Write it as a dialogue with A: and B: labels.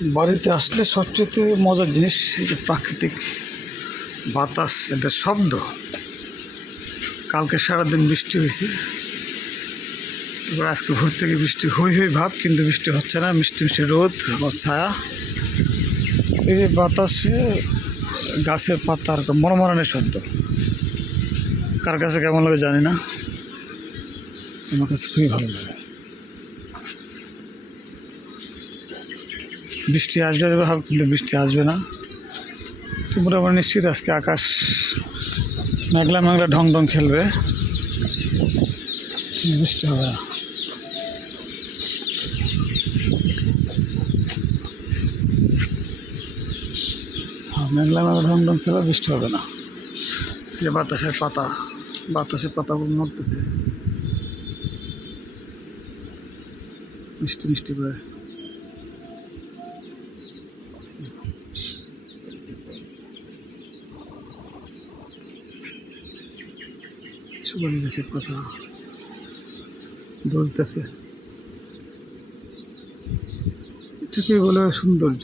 A: বাড়িতে আসলে সবচেয়ে মজার জিনিস যে প্রাকৃতিক বাতাস, এদের শব্দ। কালকে সারাদিন বৃষ্টি হয়েছে। এবার আজকে ভোর থেকে বৃষ্টি হই হই ভাব, কিন্তু বৃষ্টি হচ্ছে না। মিষ্টি মিষ্টি রোদ, আবার ছায়া। এই যে বাতাসে গাছের পাতার মরমরানের শব্দ। কার কাছে কেমন লাগে জানি না। আমার কাছে খুবই ভালো লাগে। বৃষ্টি আসবে ভাব কিন্তু বৃষ্টি আসবে না। তো মোটামুটি নিশ্চিত আজকে আকাশ মেঘলা মেঘলা ঢং ঢং খেলবে। বৃষ্টি হবে না। হ্যাঁ, মেঘলা মেঘলা ঢং ঢং খেলবে বৃষ্টি হবে না। যে বাতাসের পাতা বাতাসের পাতাগুলো নড়তেছে। মিষ্টি মিষ্টি করে। সুপারি গাছের পাতা দলতেছে এটাকে বলে সৌন্দর্য।